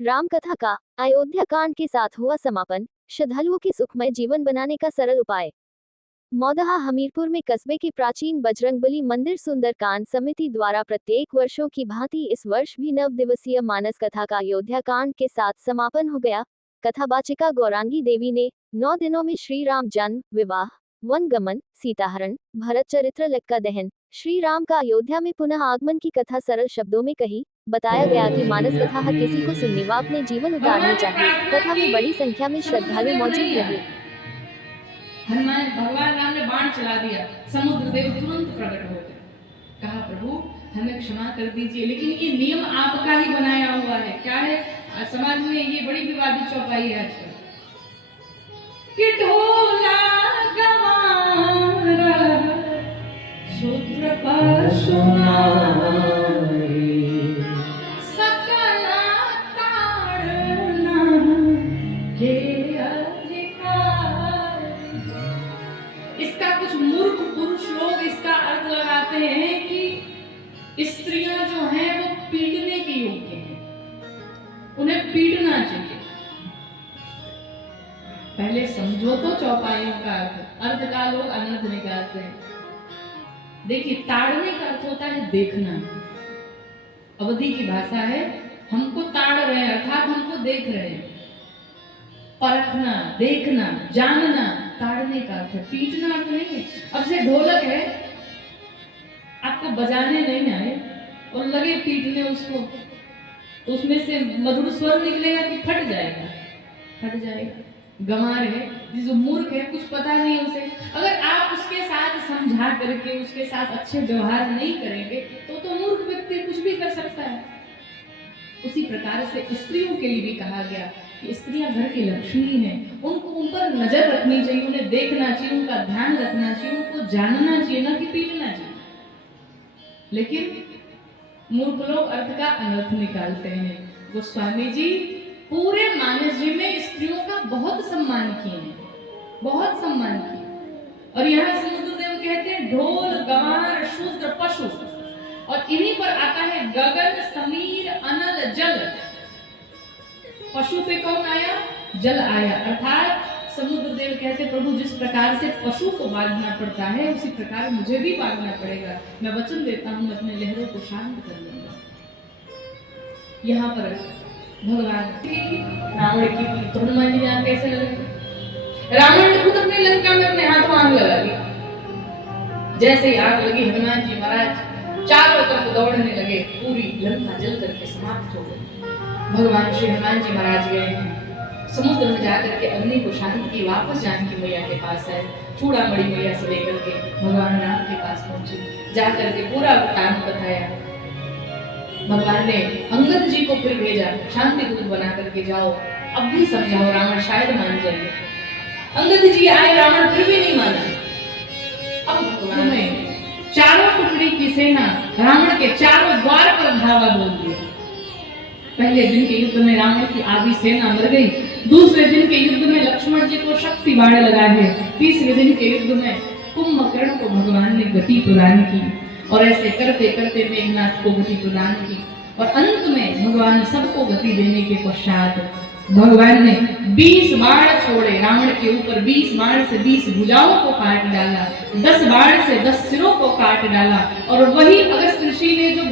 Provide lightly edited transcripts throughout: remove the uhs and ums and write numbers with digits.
राम कथा का अयोध्या कांड के साथ हुआ समापन। श्रद्धालुओं के सुखमय जीवन बनाने का सरल उपाय। मौदहा हमीरपुर में कस्बे के प्राचीन बजरंगबली मंदिर सुंदरकांड समिति द्वारा प्रत्येक वर्षों की भांति इस वर्ष भी 9 दिवसीय मानस कथा का अयोध्या कांड के साथ समापन हो गया। कथावाचिका गौरांगी देवी ने 9 दिनों में श्री राम जन्म, विवाह, वनगमन, सीताहरण, भरत चरित्र, लंका दहन, श्री राम का अयोध्या में पुनः आगमन की कथा सरल शब्दों में कही। बताया गया कि मानस कथा हर किसी को सुननी व अपने जीवन उतारनी चाहिए। कथा में बड़ी संख्या में श्रद्धालु मौजूद रहे। हनुमान भगवान राम ने बाण चला दिया, समुद्र देव तुरंत प्रकट हो गए। कहा प्रभु हमें क्षमा कर दीजिए, लेकिन ये नियम आपका ही बनाया हुआ है। क्या है? समाज में ये बड़ी विवादित चौपाई है आजकल कि ढोला गवारा सूत्र पर सकला ताड़ना के अधिकार। इसका कुछ मूर्ख पुरुष लोग इसका अर्थ लगाते हैं कि स्त्रियां जो हैं वो पीटने के योग्य हैं, उन्हें पीटना चाहिए। पहले समझो तो चौपाइयों का अर्थ का लोग अनर्थ निकालते हैं। देखिए, ताड़ने का अर्थ होता है देखना। अवधि की भाषा है, हमको ताड़ रहे हैं अर्थात हमको देख रहे हैं। परखना, देखना, जानना ताड़ने का अर्थ है, पीटना अर्थ नहीं है। अब से ढोलक है, आपको बजाने नहीं आए और लगे पीटने उसको, तो उसमें से मधुर स्वर निकलेगा कि फट जाएगा, फट जाएगा। गंवार है, जो मूर्ख है, कुछ पता नहीं उसे, अगर आप उसके साथ समझा करके उसके साथ अच्छे व्यवहार नहीं करेंगे तो मूर्ख व्यक्ति कुछ भी कर सकता है। उसी प्रकार से स्त्रियों के लिए भी कहा गया कि स्त्रियां घर की लक्ष्मी हैं, उनको उन पर नजर रखनी चाहिए, उन्हें देखना चाहिए, उनका ध्यान रखना चाहिए, उनको जानना चाहिए, ना कि पीटना चाहिए। लेकिन मूर्ख लोग अर्थ का अनर्थ निकालते हैं। गोस्वामी जी पूरे मानस जी में स्त्रियों का बहुत सम्मान किए हैं, बहुत सम्मान किए। और यहाँ समुद्र देव कहते हैं ढोल गंवार शूद्र पशु, और इन्हीं पर आता है गगन समीर अनल जल। पशु पे कौन आया? जल आया। अर्थात समुद्र देव कहते प्रभु जिस प्रकार से पशु को बांधना पड़ता है उसी प्रकार मुझे भी बांधना पड़ेगा। मैं वचन देता हूँ, अपने लहरों को शांत कर लूंगा। यहाँ पर भगवान रावण की तो हनुमान जी यहाँ कैसे लगे? रावण ने खुद अपनी लंका में अपने हाथों आग लगा दी। जैसे ही आग लगी, हनुमान जी महाराज चारों तरफ दौड़ने लगे, पूरी लंका जल करके समाप्त हो गई। भगवान श्री हनुमान जी महाराज गए समुद्र में जाकर के अग्नि को शांत की, वापस जानकी मैया के पास आए, चूड़ामणि मैया से लेकर के भगवान राम के पास पहुंचे, जाकर के पूरा वृतांत बताया। भगवान ने अंगद जी को फिर भेजा, शांति दूत बना करके जाओ, अब भी समझाओ, रावण शायद मान जाए। अंगद जी आए, रावण फिर भी नहीं माना। अब भगवान ने चारों टुकड़ी की सेना रावण के चारों द्वार पर धावा बोल दिया। पहले दिन के युद्ध में रावण की आधी सेना मर गई, दूसरे दिन के युद्ध में लक्ष्मण जी को शक्ति बाण लगाए, तीसरे दिन के युद्ध में कुंभकर्ण को भगवान ने गति प्रदान की, और ऐसे करते करते मेघनाथ को गति प्रदान की, और अंत में भगवान सबको गति देने के पश्चात भगवान ने 20 बाण छोड़े रावण के ऊपर। 20 बाण से 20 भुजाओं को काट डाला, 10 बाण से 10 सिरों को काट डाला। और वही अगस्त ऋषि ने जो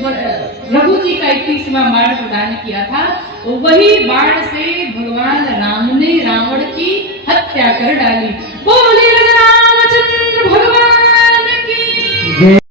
रघु जी का 21वां बाण प्रदान किया था, वही बाण से भगवान राम ने रावण की हत्या कर डाली। बोले रामचंद्र भगवान की।